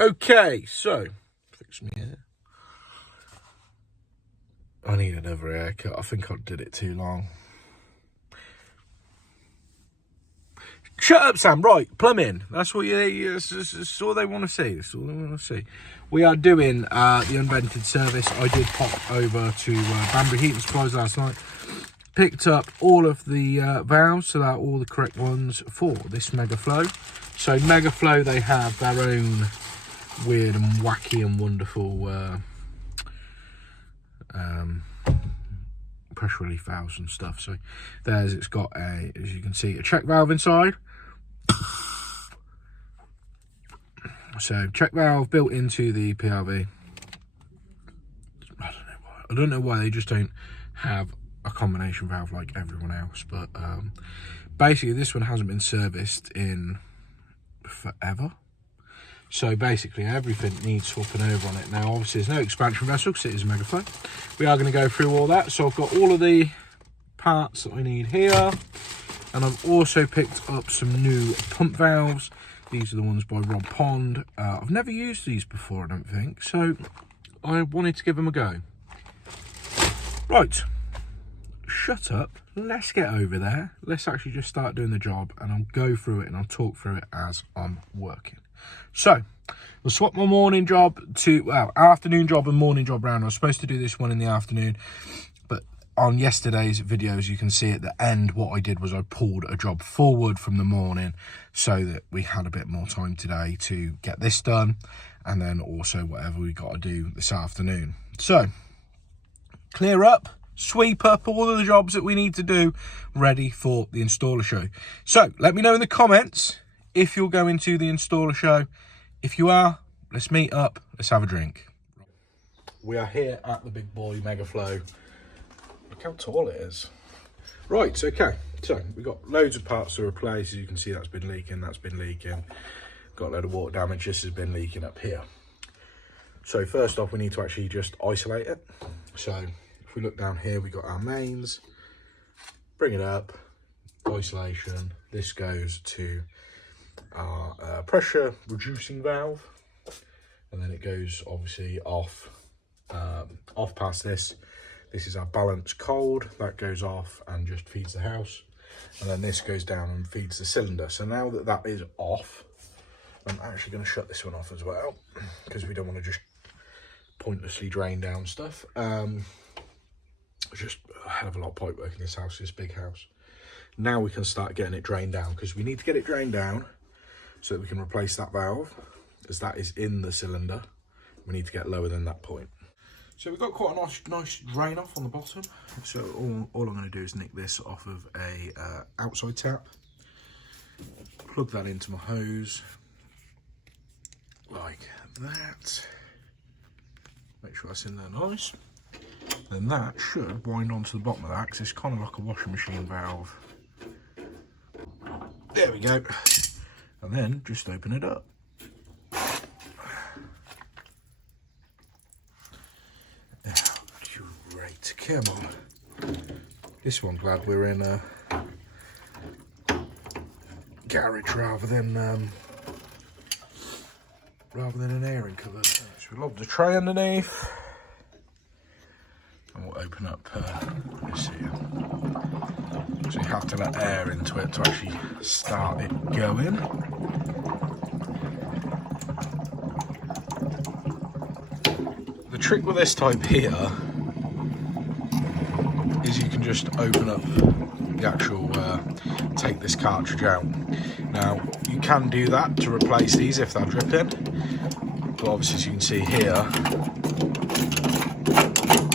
Okay, so fix me hair. I need another haircut. I think I did it too long. Shut up, Sam. Right, plumbing. That's what that's all they want to see. That's all they want to see. We are doing the unvented service. I did pop over to Banbury Heating Supplies last night. Picked up all of the valves, so that are all the correct ones for this Mega Flo. So Mega Flo, they have their own weird and wacky and wonderful pressure relief valves and stuff. So there's, it's got a, as you can see, a check valve inside. So check valve built into the PRV. I don't know why they just don't have a combination valve like everyone else, but basically this one hasn't been serviced in forever. So basically everything needs swapping over on it. Now obviously there's no expansion vessel because it is a Mega Flo. We are going to go through all that. So I've got all of the parts that I need here. And I've also picked up some new pump valves. These are the ones by Rob Pond. I've never used these before, I don't think. So I wanted to give them a go. Right, shut up. Let's get over there. Let's actually just start doing the job and I'll go through it and I'll talk through it as I'm working. So we'll swap my morning job to, well, afternoon job and morning job round. I was supposed to do this one in the afternoon, but on yesterday's videos, you can see at the end, what I did was I pulled a job forward from the morning so that we had a bit more time today to get this done. And then also whatever we got to do this afternoon. So clear up, sweep up all of the jobs that we need to do, ready for the installer show. So let me know in the comments if you're going to the installer show. If you are, let's meet up, let's have a drink. We are here at the big boy Mega Flo. Look how tall it is. Right, okay, so we've got loads of parts to replace. As you can see, that's been leaking, got a load of water damage. This has been leaking up here. So first off, we need to actually just isolate it. So if we look down here, we got our mains, bring it up, isolation. This goes to our pressure reducing valve, and then it goes obviously off past this. This is our balance cold, that goes off and just feeds the house, and then this goes down and feeds the cylinder. So now that that is off, I'm actually going to shut this one off as well, because we don't want to just pointlessly drain down stuff. Just a hell of a lot of pipe work in this house, this big house. Now we can start getting it drained down, because we need to get it drained down so that we can replace that valve, as that is in the cylinder. We need to get lower than that point. So we've got quite a nice drain off on the bottom. So all I'm going to do is nick this off of a outside tap, plug that into my hose like that. Make sure that's in there nice. Then that should wind onto the bottom of that, because it's kind of like a washing machine valve. There we go. And then just open it up. Great, come on. This one, glad we're in a garage rather than an airing cupboard. So we'll lob the tray underneath, and we'll open up this here. So you have to let air into it to actually start it going. The trick with this type here is you can just open up the actual, take this cartridge out. Now, you can do that to replace these if they're dripping, but obviously as you can see here,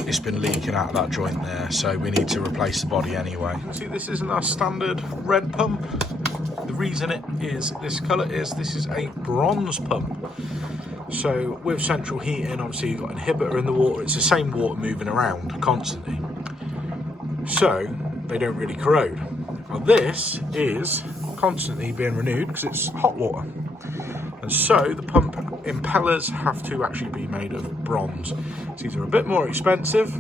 it's been leaking out of that joint there, so we need to replace the body anyway. You can see this isn't our standard red pump. The reason it is this colour is this is a bronze pump. So with central heating, obviously you've got an inhibitor in the water. It's the same water moving around constantly, so they don't really corrode. Well, this is constantly being renewed because it's hot water, and so the pump impellers have to actually be made of bronze. These are a bit more expensive.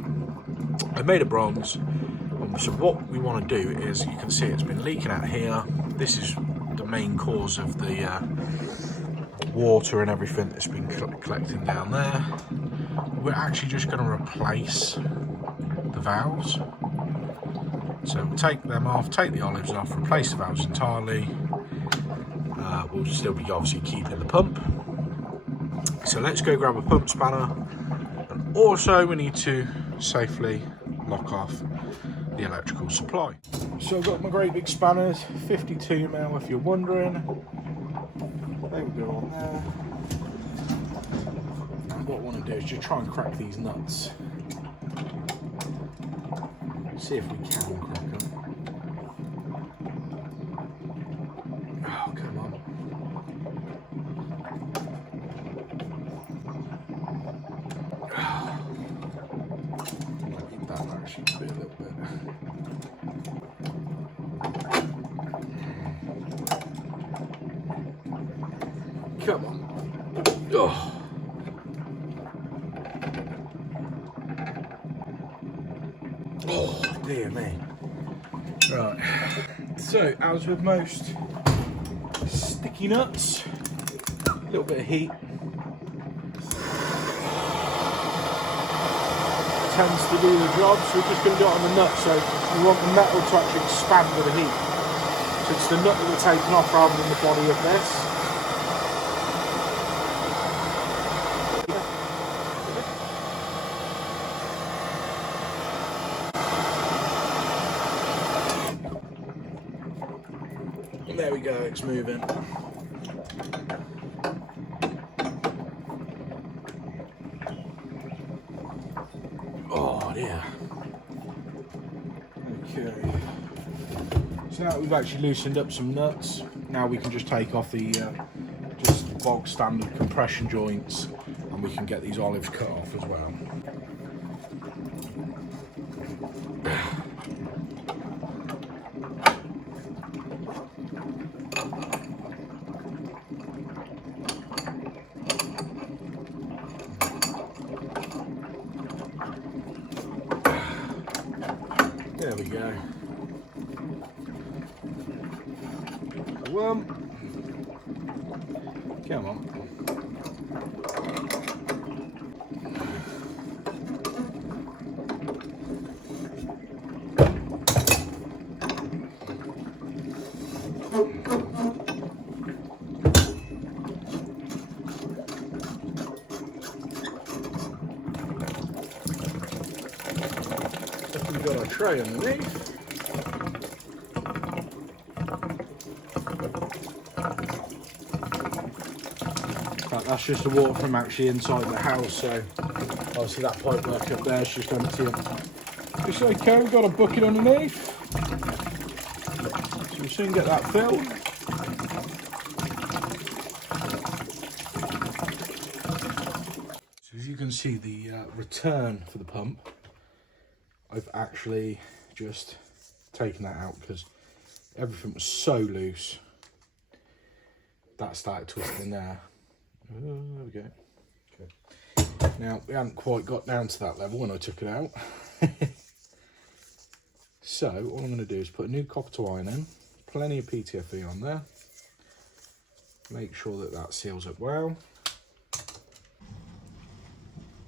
They're made of bronze. So what we want to do is, you can see it's been leaking out here. This is the main cause of the water and everything that's been collecting down there. We're actually just going to replace the valves. So we'll take them off, take the olives off, replace the valves entirely. We'll still be obviously keeping the pump. So let's go grab a pump spanner, and also we need to safely lock off the electrical supply. So I've got my great big spanners, 52mm if you're wondering. They will go on there. And what I want to do is just try and crack these nuts. See if we can crack them. Oh, come on. That actually could be a little bit. Come on. Oh. Oh, dear me. Right. So, as with most sticky nuts, a little bit of heat tends to do the job, so we're just going to do it on the nut. So we want the metal to actually expand with the heat. So it's the nut that we're taking off rather than the body of this. And there we go, it's moving. Oh dear. Okay. So now we've actually loosened up some nuts. Now we can just take off the just bog standard compression joints, and we can get these olives cut off as well. There we go. Come on. We've got our tray underneath. That's just the water from actually inside the house, so obviously that pipe work up there is just empty. Just okay, we've got a bucket underneath, so we'll soon get that filled. So as you can see, the return for the pump, I've actually just taken that out because everything was so loose that started twisting there. Oh, there we go. Okay. Now, we hadn't quite got down to that level when I took it out. So, all I'm going to do is put a new copper to iron in, plenty of PTFE on there, make sure that that seals up well.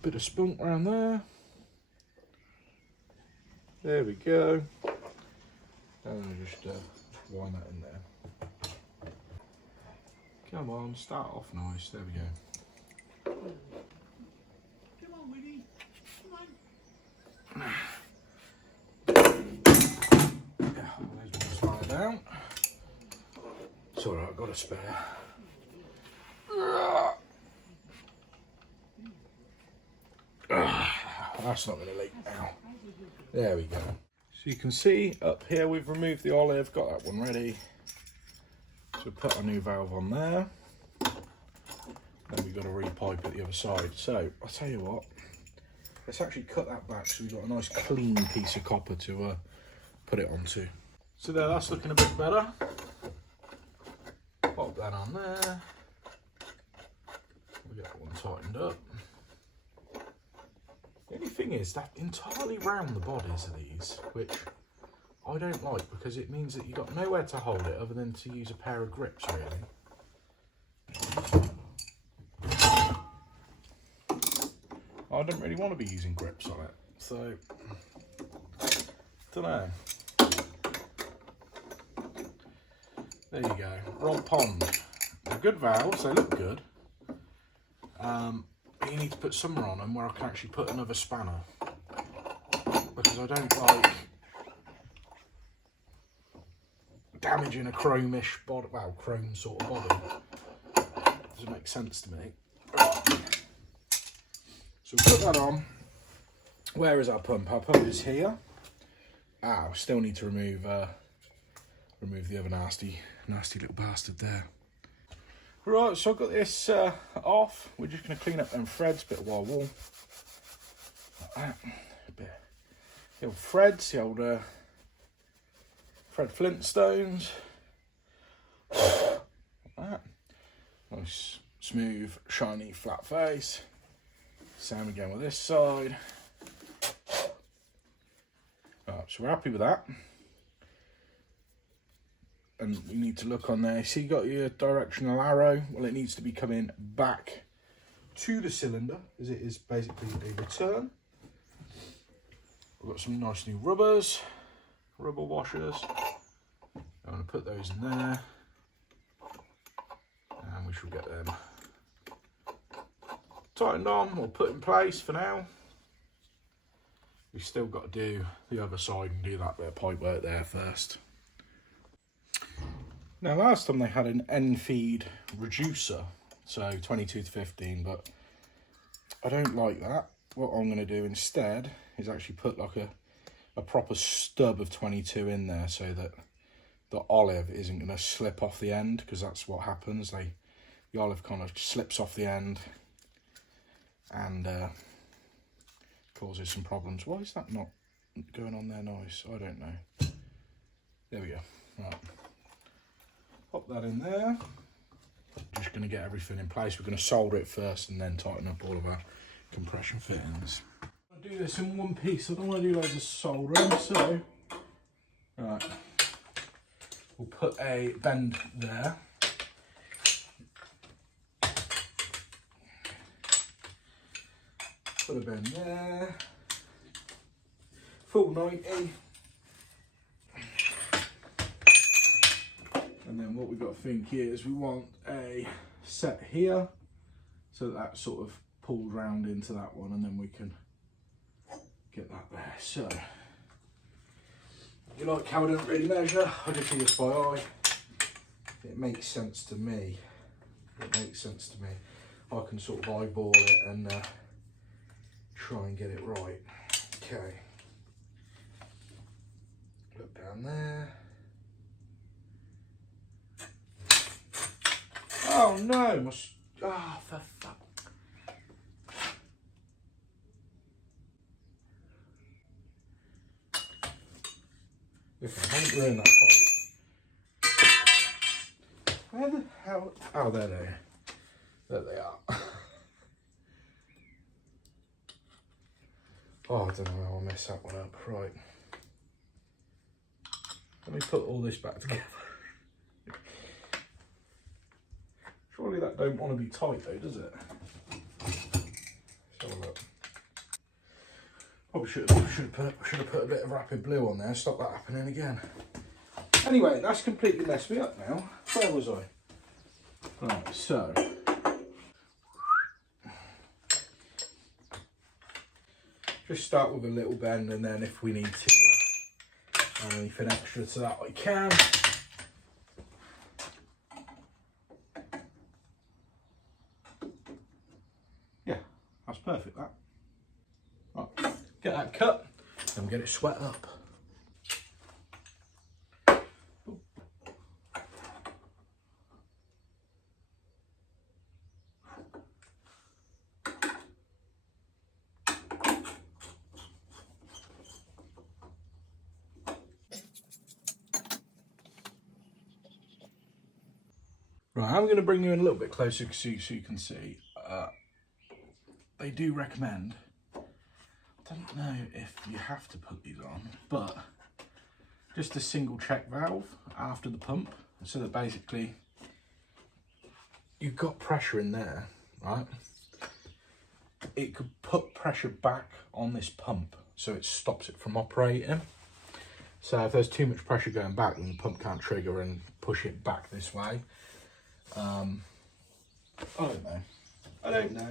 Bit of spunk around there. There we go. And I'll just wind that in there. Come on, start off nice. There we go. Come on, Winnie. Come on. There's one slide down. It's alright, I've got a spare. That's not going to leak now. There we go. So you can see up here we've removed the olive, got that one ready. So put a new valve on there. Then we've got to repipe at the other side. So I'll tell you what, let's actually cut that back so we've got a nice clean piece of copper to put it onto. So there, that's looking a bit better. Pop that on there. We'll get that one tightened up. The only thing is that entirely round the bodies of these, which I don't like because it means that you've got nowhere to hold it other than to use a pair of grips, really. I don't really want to be using grips on it, so don't know. There you go, Rod Pond. They're good valves, they look good. But you need to put somewhere on them where I can actually put another spanner, because I don't like damaging a chromish body, well, chrome sort of body. Doesn't make sense to me. So we'll put that on. Where is our pump? Our pump is here. Ah, we still need to remove the other nasty little bastard there. Right, so I've got this off. We're just going to clean up them threads, bit of wire wool. Like that. The old threads, the old Fred Flintstones. Like that. Nice, smooth, shiny, flat face. Same again with this side. Right, so we're happy with that. And we need to look on there. See, you got your directional arrow. Well, it needs to be coming back to the cylinder, as it is basically a return. We've got some nice new rubbers, rubber washers. I'm going to put those in there, and we shall get them tightened on or put in place for now. We've still got to do the other side and do that bit of pipe work there first. Now, last time they had an end feed reducer, so 22 to 15, but I don't like that. What I'm going to do instead is actually put like a proper stub of 22 in there, so that the olive isn't going to slip off the end, because that's what happens. The olive kind of slips off the end and causes some problems. Why is that not going on there nice? I don't know. There we go. Right. Pop that in there. Just going to get everything in place. We're going to solder it first and then tighten up all of our compression fittings. I'll do this in one piece. I don't want to do loads of soldering, so right. We'll put a bend there. Put a bend there. Full 90. And then what we've got to think here is we want a set here, so that sort of pulls round into that one, and then we can get that there. So, you like how I don't really measure, I just do this by eye. It makes sense to me. It makes sense to me. I can sort of eyeball it and try and get it right. Okay. Look down there. Oh no! Oh, for fuck. Listen, I haven't ruined that pipe. Where the hell? Oh, there they are. There they are. Oh, I don't know how I messed that one up. Right. Let me put all this back together. Surely that don't want to be tight though, does it? Let's have a look. Probably should have put a bit of rapid blue on there, stop that happening again. Anyway, that's completely messed me up now. Where was I? Right, so just start with a little bend, and then if we need to add anything extra to that, I can. Yeah, that's perfect, that. Right, get that cut, and we'll get it sweat up. Right, I'm going to bring you in a little bit closer so you can see. They do recommend, I don't know if you have to put these on, but just a single check valve after the pump, so that basically you've got pressure in there, right? it could put pressure back on this pump, so it stops it from operating. So if there's too much pressure going back, then the pump can't trigger and push it back this way. I don't know.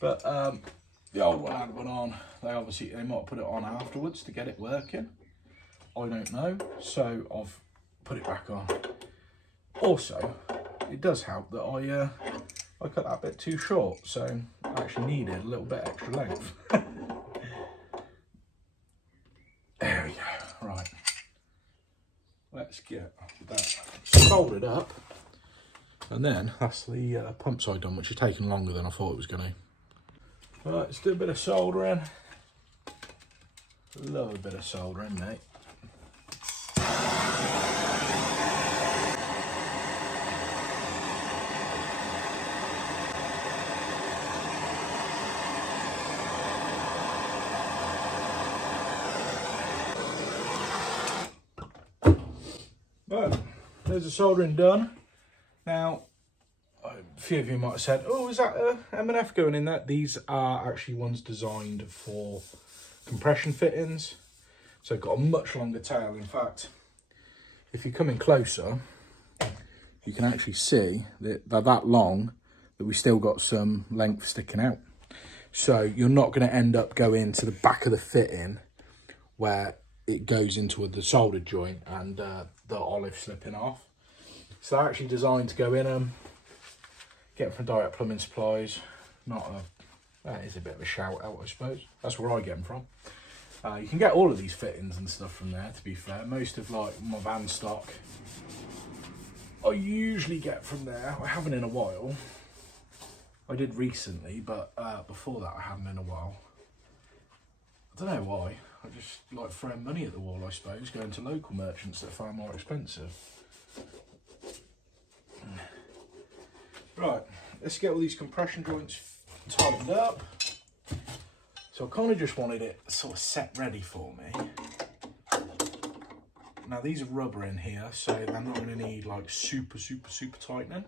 But the old one had one on. They might have put it on afterwards to get it working. I don't know. So I've put it back on. Also, it does help that I cut that bit too short, so I actually needed a little bit extra length. There we go. Right. Let's get that soldered up. And then that's the pump side done, which has taken longer than I thought it was going to. Right, let's do a bit of soldering. Love a bit of soldering, mate. Right, there's the soldering done. Now, a few of you might have said, oh, is that a M&F going in there? These are actually ones designed for compression fittings. So they've got a much longer tail. In fact, if you come in closer, you can actually see that they're that long that we still got some length sticking out. So you're not going to end up going to the back of the fitting where it goes into the solder joint and the olive slipping off. So they're actually designed to go in them. Get them from Direct Plumbing Supplies. That is a bit of a shout out, I suppose. That's where I get them from. You can get all of these fittings and stuff from there, to be fair. Most of like my van stock I usually get from there. I haven't in a while. I did recently, but before that I haven't in a while. I don't know why. I just like throwing money at the wall, I suppose, going to local merchants that are far more expensive. Right, let's get all these compression joints tightened up. So I kind of just wanted it sort of set ready for me. Now these are rubber in here, so they're not going to need like super tightening.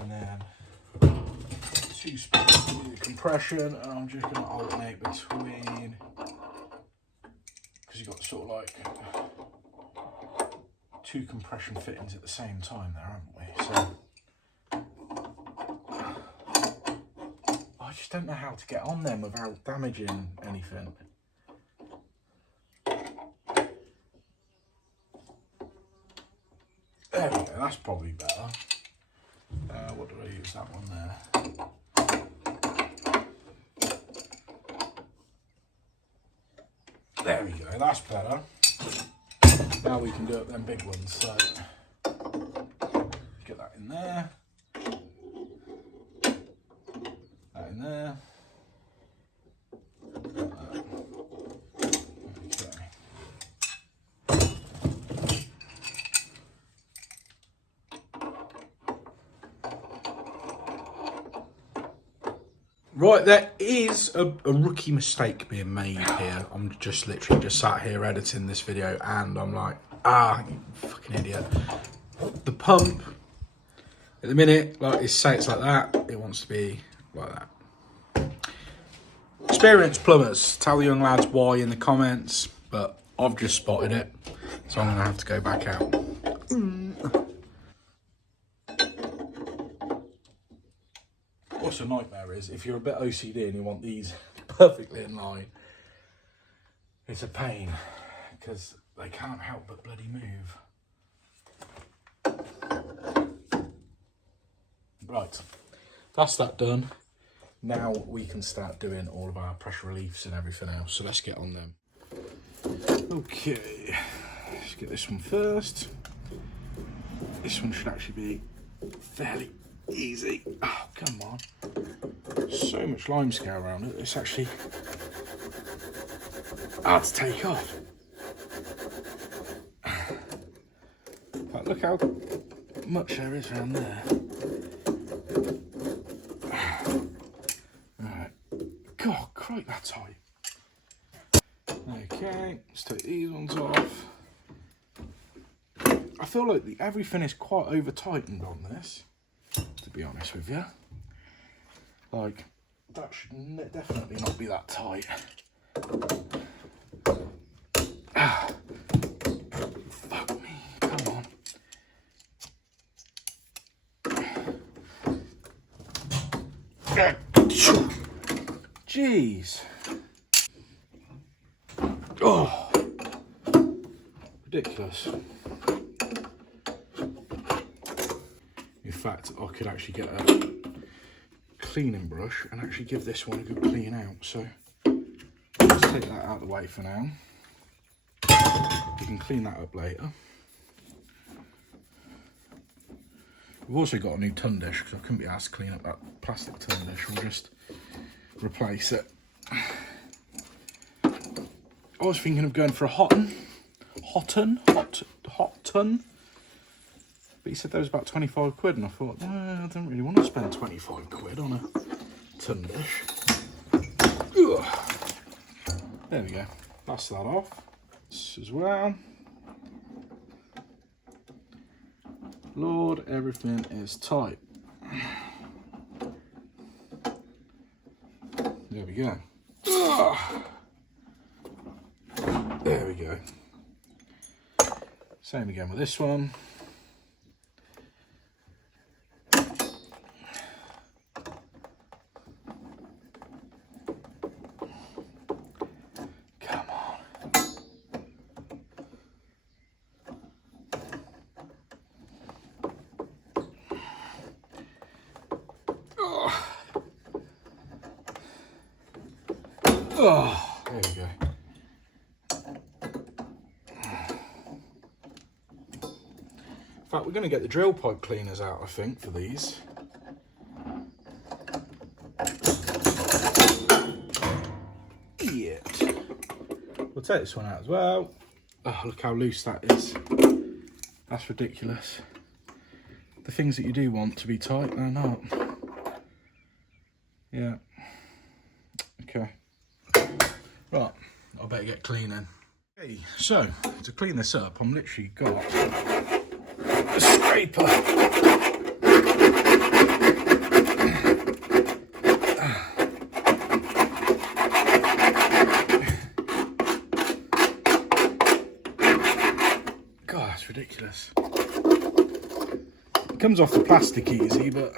And then 2 spots to do the compression, and I'm just going to alternate between, because you've got sort of like 2 compression fittings at the same time there, haven't we? So I just don't know how to get on them without damaging anything. There we go, that's probably better. What do I use that one there? There we go, that's better. Now we can do up them big ones, so get that in there. That in there. Right, there is a rookie mistake being made here. I'm just literally sat here editing this video and I'm like, you fucking idiot. The pump, at the minute, like say it's like that, it wants to be like that. Experienced plumbers, tell the young lads why in the comments, but I've just spotted it, so I'm gonna have to go back out. What's a nightmare is, if you're a bit OCD and you want these perfectly in line, it's a pain, because they can't help but bloody move. Right, that's that done. Now we can start doing all of our pressure reliefs and everything else, so let's get on them. Okay, let's get this one first. This one should actually be fairly easy. Oh, come on. So much limescale around it, it's actually hard to take off. But look how much there is around there. Alright. God, crikey, that's tight. Okay, let's take these ones off. I feel like everything is quite over tightened on this, to be honest with you. Like, that should definitely not be that tight. Ah. Fuck me, come on. Jeez. Oh, ridiculous. In fact, I could actually get a cleaning brush and actually give this one a good clean out. So let's take that out of the way for now. You can clean that up later. We've also got a new ton dish because I couldn't be asked to clean up that plastic ton dish. We'll just replace it. I was thinking of going for a hot ton. But he said there was about 25 quid, and I thought, no, I don't really want to spend 25 quid on a ton dish. Ugh. There we go. That's that off. This as well. Lord, everything is tight. There we go. Ugh. There we go. Same again with this one. Come on. Oh, there we go. In fact, we're going to get the drill pipe cleaners out, I think, for these. Yeah. We'll take this one out as well. Oh, look how loose that is. That's ridiculous. The things that you do want to be tight, they're not. Yeah. Okay. Right, I better get cleaning. Okay, so to clean this up, I'm literally got a scraper. God, that's ridiculous. It comes off the plastic easy, but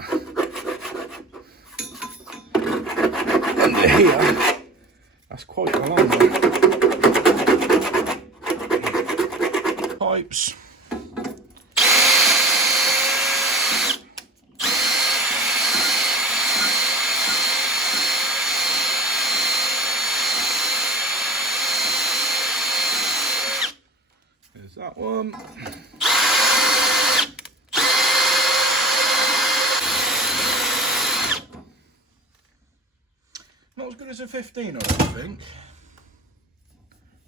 under here, that's quite a long one. Pipes. There's that one. Not as good as a 15, I don't think.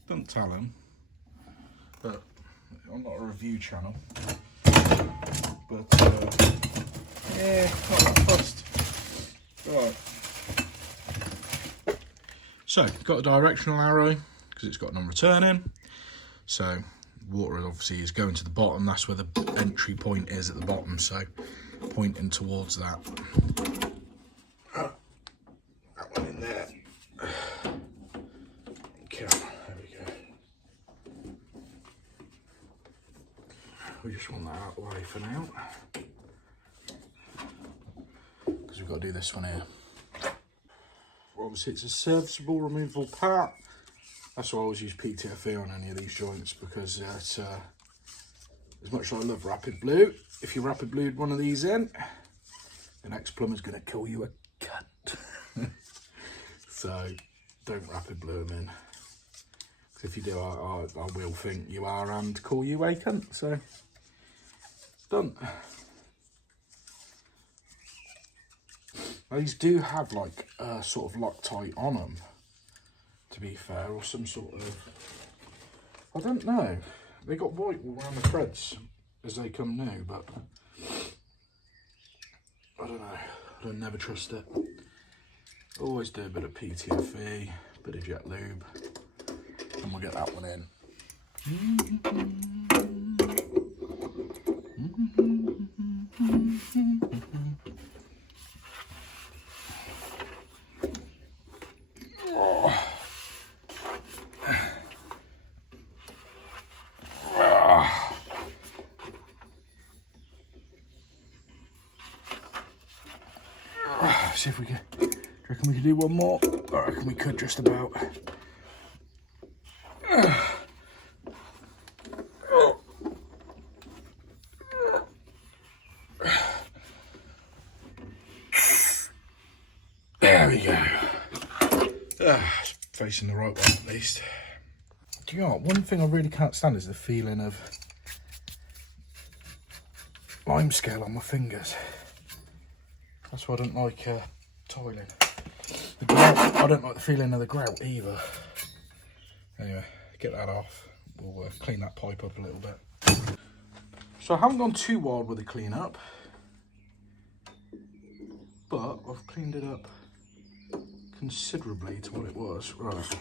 Don't tell him. But I'm not a review channel. But yeah, not that fussed. Right. So, got a directional arrow because it's got non-returning. So water obviously is going to the bottom. That's where the entry point is at the bottom. So pointing towards that. That one in there. Okay, there we go. We just want that out of the way for now. Because we've got to do this one here. Obviously it's a serviceable removable part. That's why I always use PTFE on any of these joints, because it's, as much as I love rapid blue, if you rapid blued one of these in, the next plumber's going to call you a cunt. So don't rapid blue them in. Because if you do, I will think you are and call you a cunt. So done. These do have like a sort of Loctite on them, to be fair, or some sort of, I don't know. They got white all around the threads as they come new, but I don't know. I never trust it. Always do a bit of PTFE, bit of jet lube, and we'll get that one in. See if we can. Do you reckon we could do one more? I reckon we could just about. There we go. Facing the right one at least. Do you know what? One thing I really can't stand is the feeling of lime scale on my fingers. That's why I don't like tiling. The grout, I don't like the feeling of the grout either. Anyway, get that off. We'll clean that pipe up a little bit. So I haven't gone too wild with the clean up, but I've cleaned it up considerably to what it was. Right,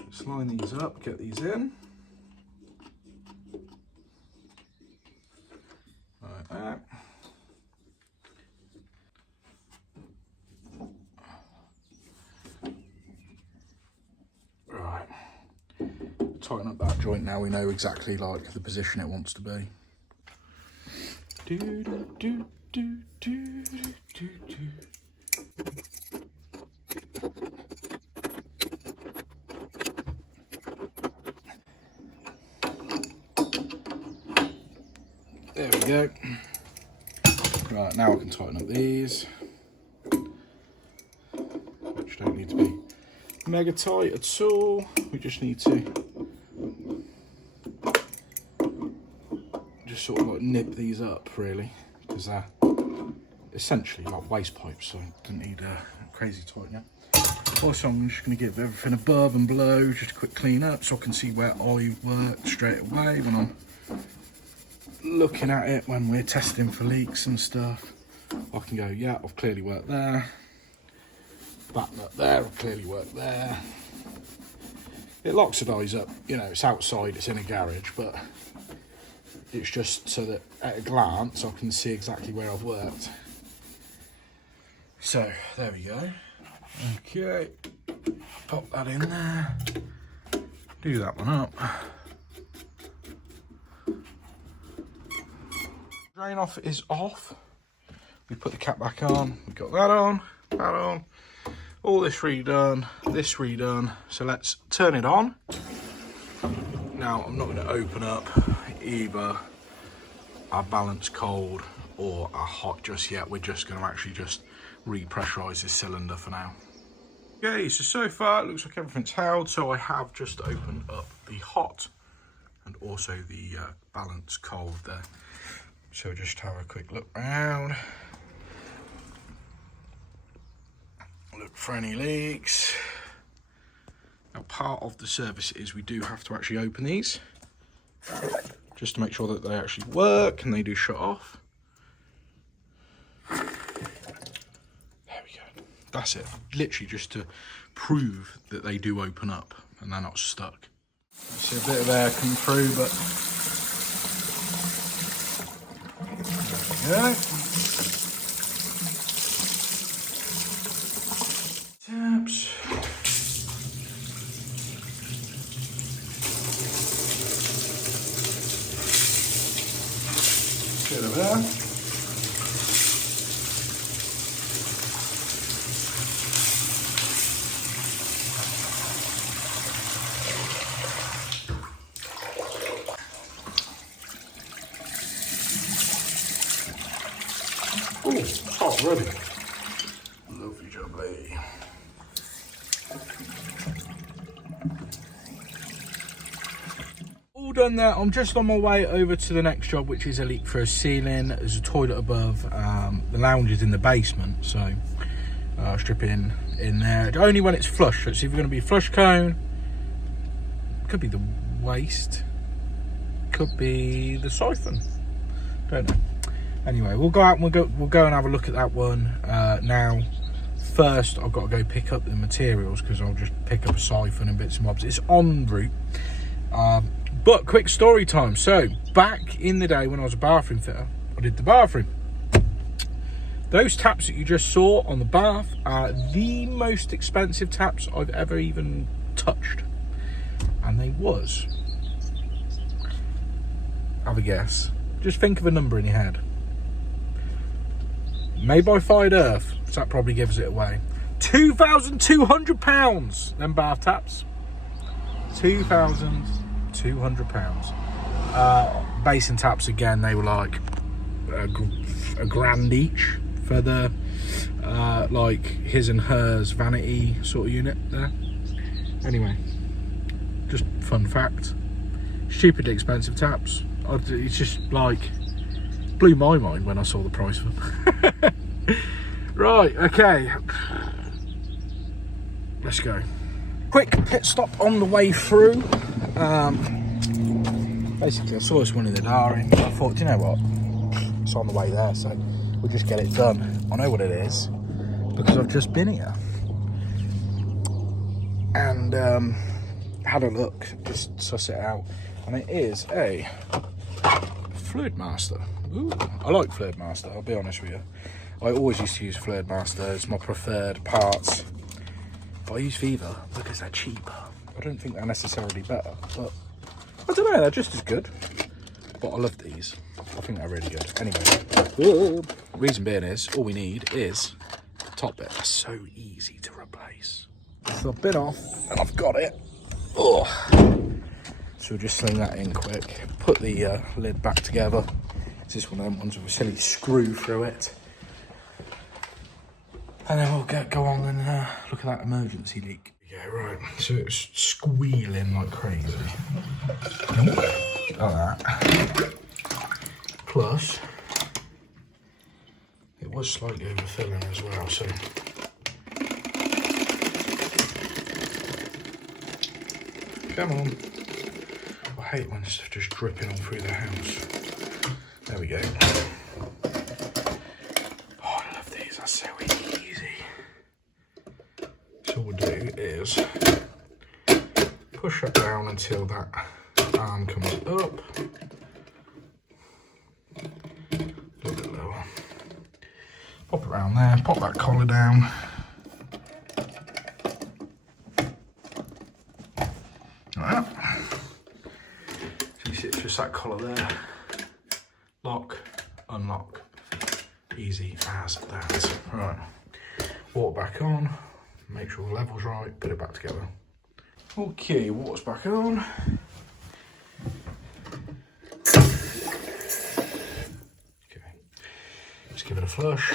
let's line these up, get these in. Like that. Right, tighten up that joint now. We know exactly like the position it wants to be. Do do do do do do do. There we go. Right, now I can tighten up these, which don't need to be mega tight at all. We just need to just sort of like nip these up really, because they're essentially like waste pipes, so I don't need crazy tightening. Also, I'm just going to give everything above and below just a quick clean up so I can see where I work straight away when I'm looking at it, when we're testing for leaks and stuff. I can go, yeah, I've clearly worked there. That nut there, I've clearly worked there. It locks the eyes up, you know, it's outside, it's in a garage, but it's just so that at a glance I can see exactly where I've worked. So, there we go. Okay, pop that in there. Do that one up. Drain off is off. We put the cap back on. We got that on, that on. All this redone. So let's turn it on. Now I'm not going to open up either our balance cold or our hot just yet. We're just going to actually just repressurize this cylinder for now. Okay, so far it looks like everything's held. So I have just opened up the hot and also the balance cold there. So just have a quick look around. Look for any leaks. Now part of the service is we do have to actually open these just to make sure that they actually work and they do shut off. There we go. That's it. Literally just to prove that they do open up and they're not stuck. I see a bit of air come through, but there we go. Taps. Bit of air. Oh, it's hot already. Lovely jubbly. All done there. I'm just on my way over to the next job, which is a leak for a ceiling. There's a toilet above. The lounge is in the basement, so stripping in there. Only when it's flush. So it's either going to be flush cone, could be the waste, could be the siphon. Don't know. Anyway, we'll go out and we'll go and have a look at that one now. First, I've got to go pick up the materials because I'll just pick up a siphon and bits and bobs. It's en route. But quick story time. So back in the day when I was a bathroom fitter, I did the bathroom. Those taps that you just saw on the bath are the most expensive taps I've ever even touched, and they was. Have a guess. Just think of a number in your head. Made by Fired Earth. So that probably gives it away. £2,200, them bath taps. £2,200. Basin taps, again, they were like a grand each for the like his and hers vanity sort of unit there. Anyway, just fun fact. Stupidly expensive taps. It's just like blew my mind when I saw the price of them. Right, okay. Let's go. Quick pit stop on the way through. Basically, I saw this one in the diary. I thought, do you know what? It's on the way there, so we'll just get it done. I know what it is because I've just been here and had a look, just suss it out, and it is a Fluid Master. Ooh, I like Fluid Master, I'll be honest with you. I always used to use Fluid Master, it's my preferred parts. But I use Viva because they're cheaper. I don't think they're necessarily better, but I don't know, they're just as good. But I love these. I think they're really good. Anyway, reason being is, all we need is the top bit. They're so easy to replace. So I've been off and I've got it. Oh. So we'll just sling that in quick. Put the lid back together. It's just one of them ones with a silly screw through it. And then we'll go on and look at that emergency leak. Yeah, right. So it's squealing like crazy. Like that. Plus, it was slightly overfilling as well, so. Come on. I hate when stuff just dripping all through the house. There we go. Oh, I love these, that's so easy. So what we'll do is push that down until that arm comes up. A little bit lower. Pop it around there, pop that collar down. Like that. So you see it's just that collar there. Lock, unlock. Easy as that. Right. Water back on. Make sure the level's right, put it back together. Okay, water's back on. Okay, let's give it a flush.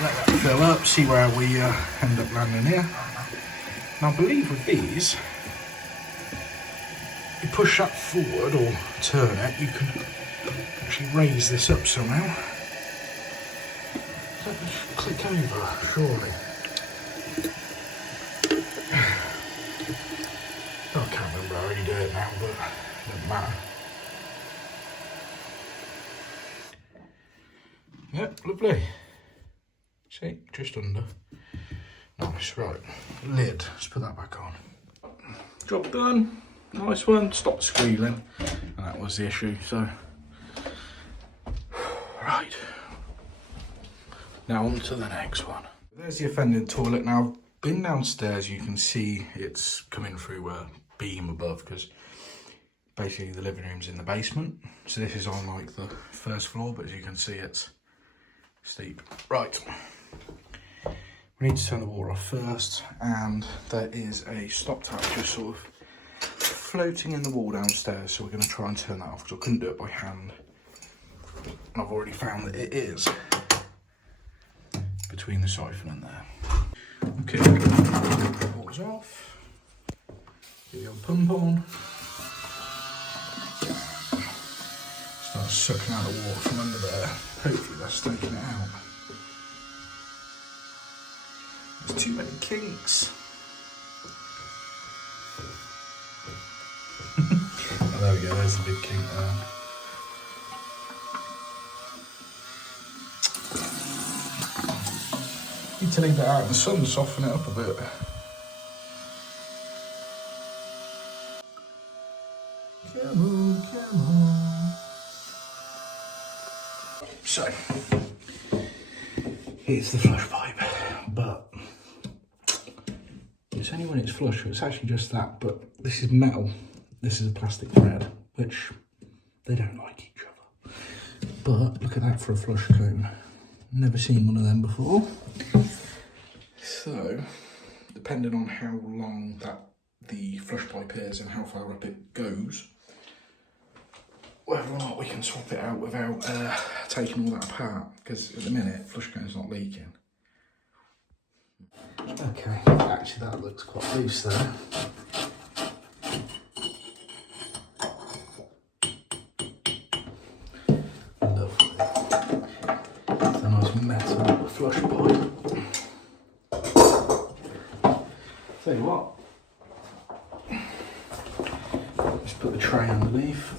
Let that fill up, see where we end up landing here. Now I believe with these, you push that forward or turn it, you can actually raise this up somehow. Let me click over, surely. Oh, I can't remember how you do it now, but it doesn't matter. Yep, lovely. See, just under. Nice, right. Lid, let's put that back on. Job done. Nice one, stop squealing. And that was the issue, so. Right. Now on to the next one. There's the offending toilet. Now, been downstairs, you can see it's coming through a beam above because basically the living room's in the basement. So this is on like the first floor, but as you can see, it's steep. Right. We need to turn the water off first, and there is a stop tap just sort of floating in the wall downstairs, so we're going to try and turn that off because I couldn't do it by hand. And I've already found that it is between the siphon and there. Okay, water's off. Get the old pump on. Start sucking out the water from under there. Hopefully that's taking it out. There's too many kinks. Oh, there we go, there's a big kink there. Need to leave that out in the sun to soften it up a bit. Come on, come on. So, here's the flush pipe, but it's only when it's flush, it's actually just that, but this is metal, this is a plastic thread, which They don't like each other. But look at that for a flush cone. Never seen one of them before. So, depending on how long the flush pipe is and how far up it goes, whether or not we can swap it out without taking all that apart, because at the minute, flush cone's not leaking. Okay, actually that looks quite loose there. Lovely. It's a nice metal flush pipe. Tell you what, just put the tray underneath,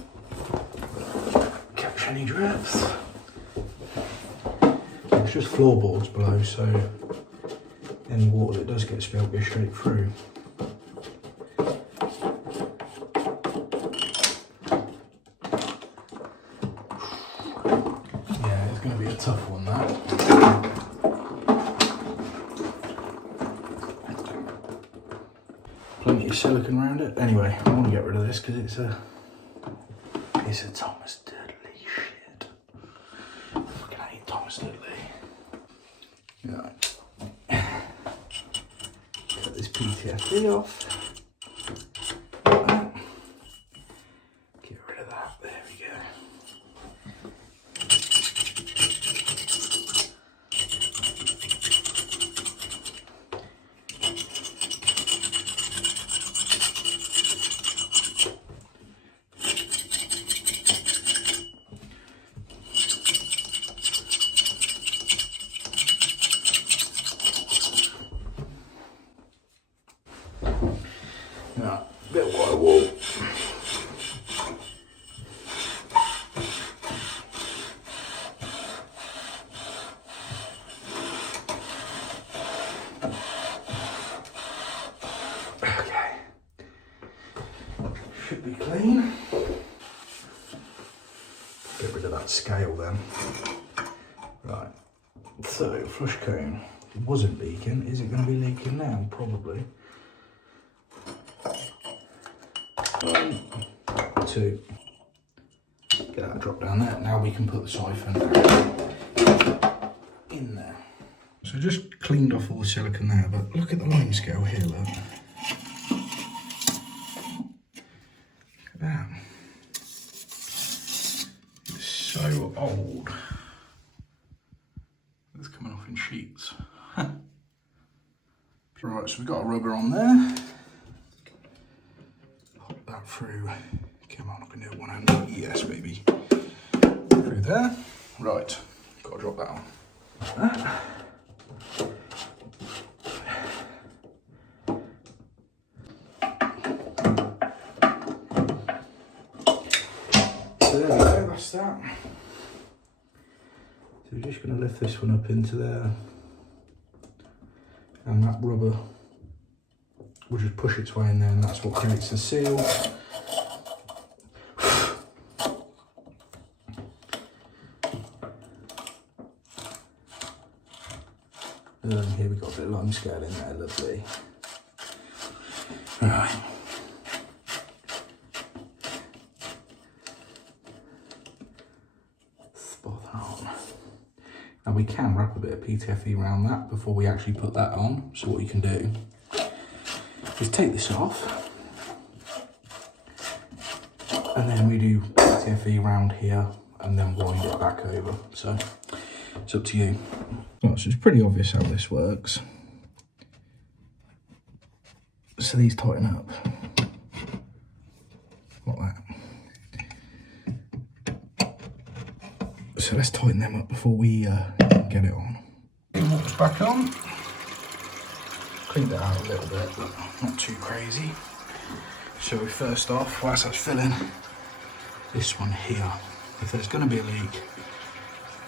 catch any drips. It's just floorboards below, so any water that does get spilled goes straight through. Yeah, it's going to be a tough one, that. Plenty of silicone around it. Anyway, I want to get rid of this because it's a Thomas Dudley shit. I fucking hate Thomas Dudley. Right. Cut this PTFE off. Like that. Get rid of that. There we go. Right, bit of white wall. Okay, should be clean. Get rid of that scale then. Right, so flush cone. It wasn't leaking. Is it going to be leaking now? Probably. 1, 2. Get that drop down there. Now we can put the siphon in there. So just cleaned off all the silicone there, but look at the line scale here, look. Look at that. It's so old. It's coming off in sheets. Right, so we've got a rubber on there. Pop that through. Come on, I can do it one hand. Yes, baby. Through there. Right, got to drop that on. Like that. So there we go, that's that. So we're just going to lift this one up into there. And that rubber will just push its way in there, and that's what creates the seal. Here we've got a bit of lime scale in there, lovely. Right. Spot that on. Now we can wrap a bit of PTFE around that before we actually put that on. So what you can do is take this off, and then we do PTFE around here and then wind it back over. So it's up to you. Well, so it's pretty obvious how this works. So these tighten up like that. So let's tighten them up before we get it on. Walks back on. Cleaned it out a little bit, but not too crazy. So first off, whilst that's filling, this one here. If there's going to be a leak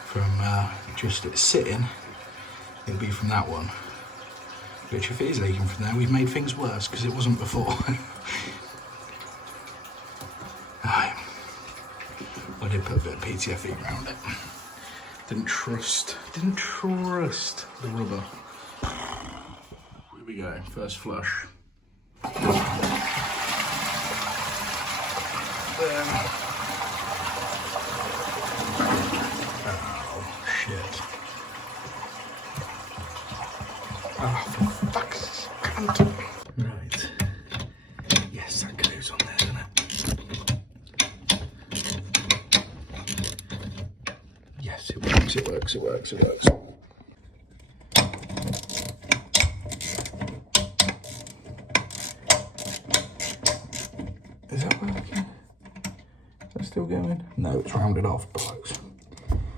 from just it sitting, it'll be from that one. Which, if it is leaking from there, we've made things worse because it wasn't before. Right. I did put a bit of PTFE around it. Didn't trust the rubber. Here we go, first flush. Then works, it works, it works, it works. Is that working? Is that still going? No, it's rounded off, bollocks.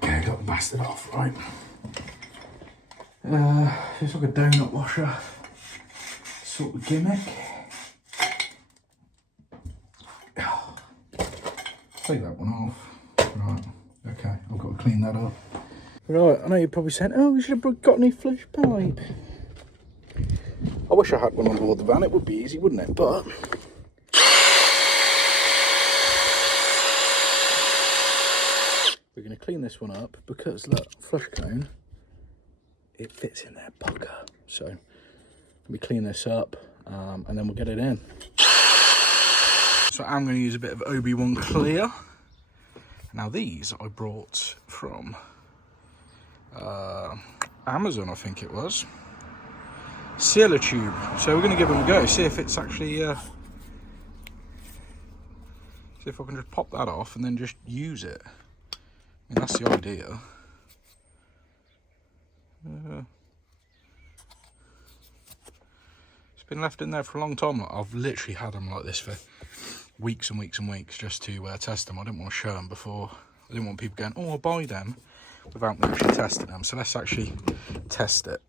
Okay, got the bastard off, right. It's like a donut washer sort of gimmick. Take that one off. Right, okay, I've got to clean that up. Right, I know you're probably saying, oh, we should have got any flush pipe. I wish I had one on board the van, it would be easy, wouldn't it? But we're going to clean this one up because, look, flush cone, it fits in there, bugger. So we clean this up and then we'll get it in. So I'm going to use a bit of OB1 Clear. Now these I brought from Amazon, I think it was. Sealer tube. So we're going to give them a go, see if it's actually, see if I can just pop that off and then just use it. I mean, that's the idea. It's been left in there for a long time. I've literally had them like this for weeks and weeks and weeks just to test them. I didn't want to show them before. I didn't want people going, oh, I'll buy them without me actually testing them. So let's actually test it.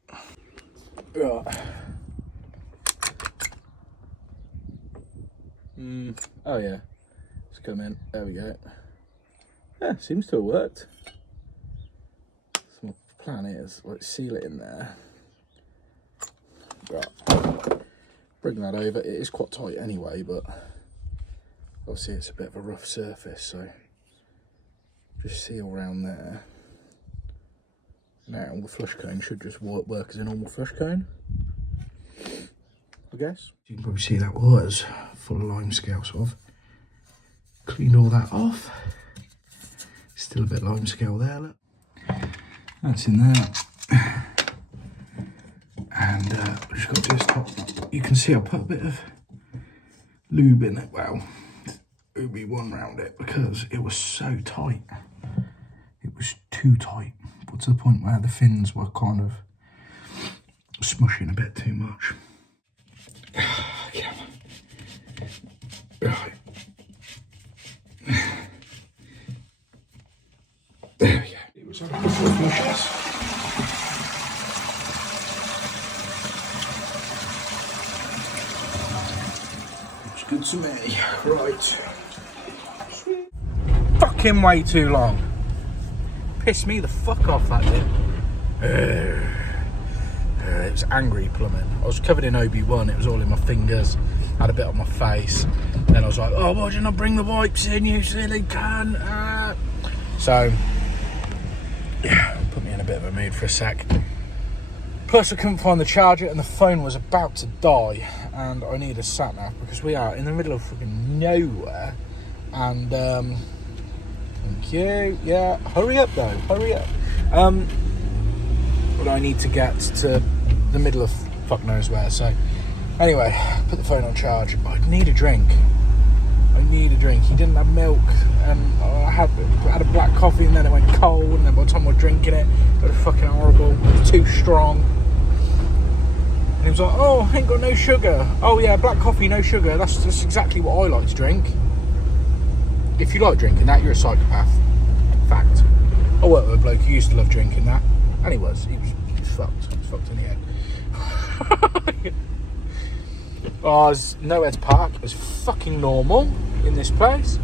Right. Oh yeah, it's come in. There we go. Yeah, seems to have worked. So my plan is, let's seal it in there. Right. Bring that over. It is quite tight anyway, but obviously it's a bit of a rough surface, so just seal around there. Now the flush cone should just work as a normal flush cone, I guess. You can probably see that was full of lime scale, so I've cleaned all that off. Still a bit lime scale there, look. That's in there. And just got to this top. You can see I put a bit of lube in it. Well, OB1 round it because it was so tight. It was too tight. But to the point where the fins were kind of smushing a bit too much. Right. There we go. It was a couple of flushes. Looks good to me. Right. Fucking way too long. Pissed me the fuck off, that did. It was angry plumbing. I was covered in OB1, it was all in my fingers, had a bit on my face. Then I was like, oh, why didn't I bring the wipes in, you silly cunt? So, yeah, put me in a bit of a mood for a sec. Plus I couldn't find the charger and the phone was about to die and I need a sat nav because we are in the middle of fucking nowhere. And thank you. Yeah, hurry up though, hurry up. But I need to get to the middle of fuck knows where. So anyway, put the phone on charge. I need a drink. I need a drink. He didn't have milk, and I had a black coffee, and then it went cold. And then by the time I was drinking it, it was fucking horrible. It was too strong. And he was like, "Oh, I ain't got no sugar." Oh yeah, black coffee, no sugar. That's exactly what I like to drink. If you like drinking that, you're a psychopath. Fact. I worked with a bloke who used to love drinking that, and he was fucked. He was fucked in the head. Oh, there's nowhere to park. It was fucking normal in this place.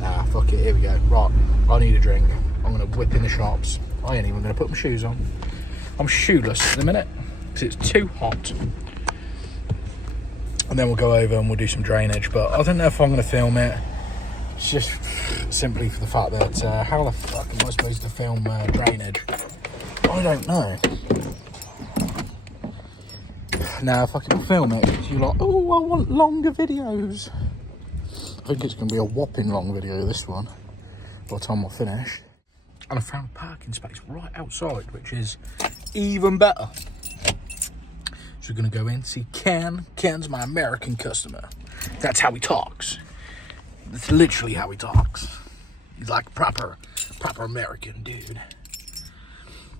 Nah, fuck it. Here we go. Right, I need a drink. I'm gonna whip in the shops. I ain't even gonna put my shoes on. I'm shoeless in a minute because it's too hot. And then we'll go over and we'll do some drainage. But I don't know if I'm gonna film it. It's just simply for the fact that how the fuck am I supposed to film drainage? I don't know. Now, if I can film it, you're like, oh, I want longer videos. I think it's going to be a whopping long video, this one, by the time I finish. And I found a parking space right outside, which is even better. So we're going to go in, see Ken. Ken's my American customer. That's how he talks. That's literally how he talks. He's like proper American dude.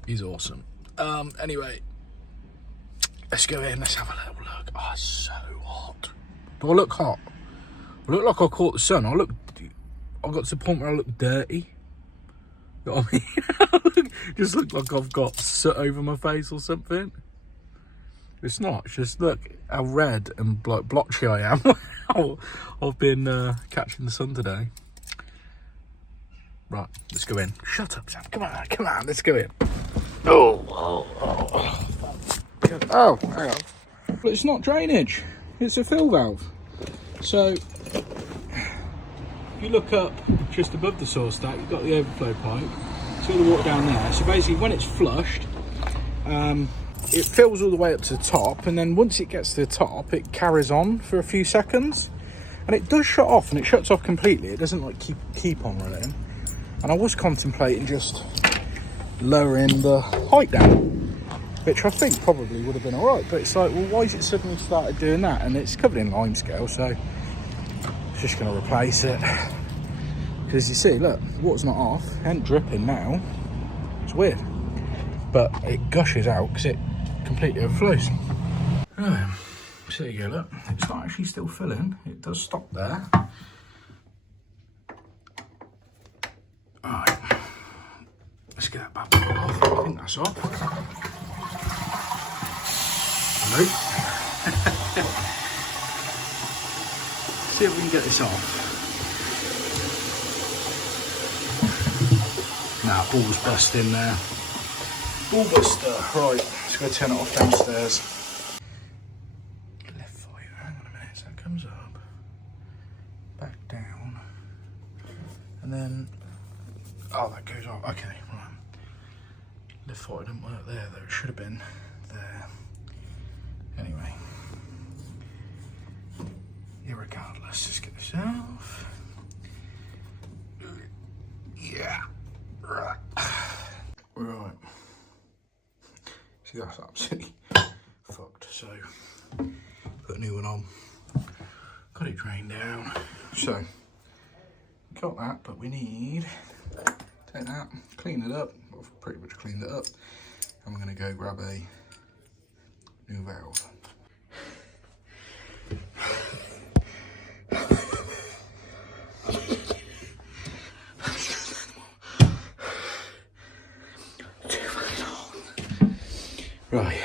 He's awesome. Anyway, let's go in. Let's have a little look. Oh, it's so hot. Do I look hot? I look like I caught the sun. I got to the point where I look dirty. You know what I mean? Just look like I've got soot over my face or something. It's not. It's just look how red and like blotchy I am. I've been catching the sun today. Right, let's go in. Shut up, Sam. Come on, let's go in. Oh, hang on. But it's not drainage. It's a fill valve. So, if you look up just above the saw stack, you've got the overflow pipe. See all the water down there. So basically, when it's flushed, it fills all the way up to the top, and then once it gets to the top, it carries on for a few seconds, and it does shut off, and it shuts off completely. It doesn't like keep on running. And I was contemplating just lowering the height down, which I think probably would have been all right. But it's like, well, why is it suddenly started doing that? And it's covered in limescale, so it's just going to replace it. Because you see, look, water's not off, ain't dripping now. It's weird, but it gushes out because it completely overflows. So there you go, look, it's not actually still filling. It does stop there. Alright, let's get that bad boy off. I think that's off. Nope. See if we can get this off. Nah, ball's busting there. Ball buster. Right, let's go turn it off downstairs. Left for you, hang on a minute, so that comes up. Back down. And then, oh, that goes off. Okay, right. Left foot didn't work there though, it should have been there. Anyway. Irregardless, let's get this off. Yeah. Right. See, that's absolutely fucked. So, put a new one on. Got it drained down. So, got that, but we need, take that, clean it up. I've pretty much cleaned it up. I'm going to go grab a new valve. Right.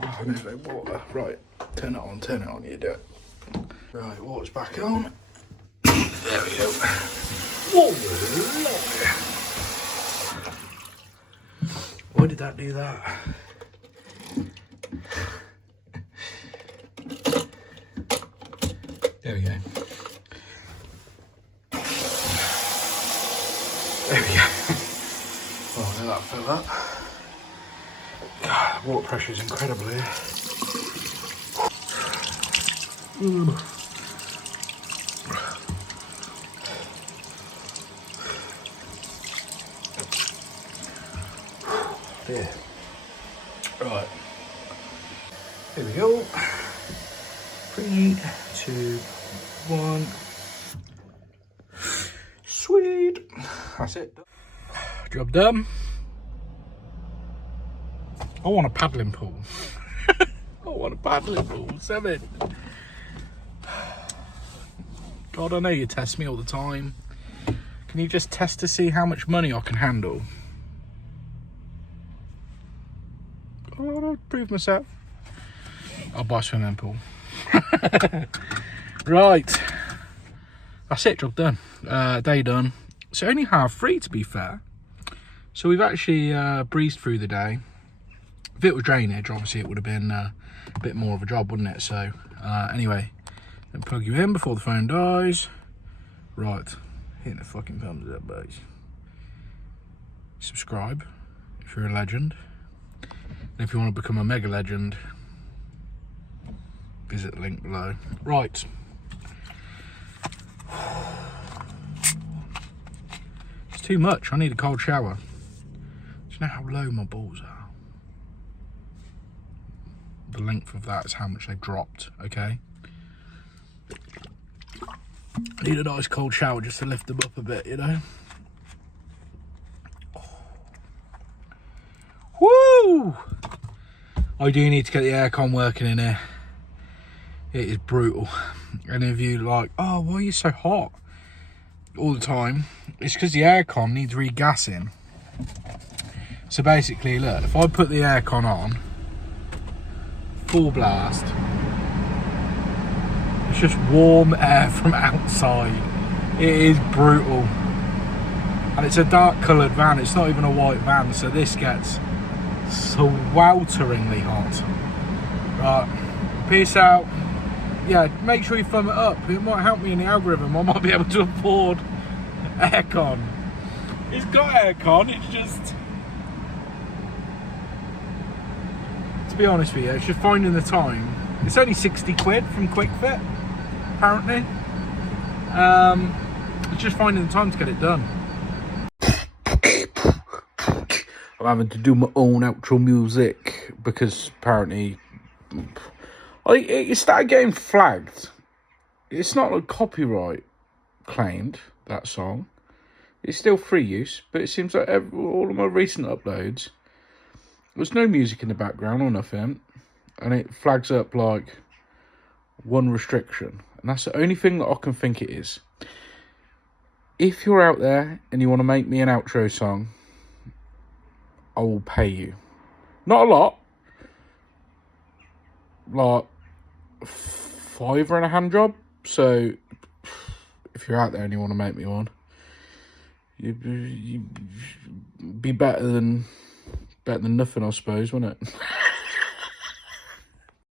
Oh, there's no water. Right, turn it on, you do it. Right, water's back on. There we go. Whoa, Lord. Why did that do that? There we go. There we go. Oh, let that fill up. God, water pressure is incredible here. Dear. Right. Here we go. 3, 2, 1. Sweet. That's it. Job done. I want a paddling pool. I want a paddling pool. 7. God, I know you test me all the time. Can you just test to see how much money I can handle? Oh, I'll prove myself. I'll buy a swimming pool. Right. That's it, job done. Day done. So only half free, to be fair. So we've actually breezed through the day. If it was drainage, obviously it would have been a bit more of a job, wouldn't it? So anyway, then plug you in before the phone dies. Right, hitting the fucking thumbs up, boys. Subscribe if you're a legend. And if you want to become a mega legend, visit the link below. Right. It's too much. I need a cold shower. Do you know how low my balls are? The length of that is how much they've dropped, okay? I need a nice cold shower just to lift them up a bit, you know? I do need to get the aircon working in here. It is brutal. And if you like, oh, why are you so hot all the time? It's because the aircon needs regassing. So basically, look, if I put the aircon on, full blast, it's just warm air from outside. It is brutal. And it's a dark coloured van, it's not even a white van, so this gets swelteringly hot. Right, peace out. Yeah, make sure you thumb it up. It might help me in the algorithm. I might be able to afford aircon. It's got aircon, it's just... To be honest with you, it's just finding the time. It's only 60 quid from Quick Fit, apparently. It's just finding the time to get it done. I'm having to do my own outro music because apparently it started getting flagged. It's not like copyright claimed, that song. It's still free use, but it seems like all of my recent uploads, there's no music in the background or nothing, and it flags up like one restriction, and that's the only thing that I can think it is. If you're out there and you want to make me an outro song, I will pay you. Not a lot. Like $5 and a hand job. So if you're out there and you want to make me one, you'd be better than nothing, I suppose, wouldn't it?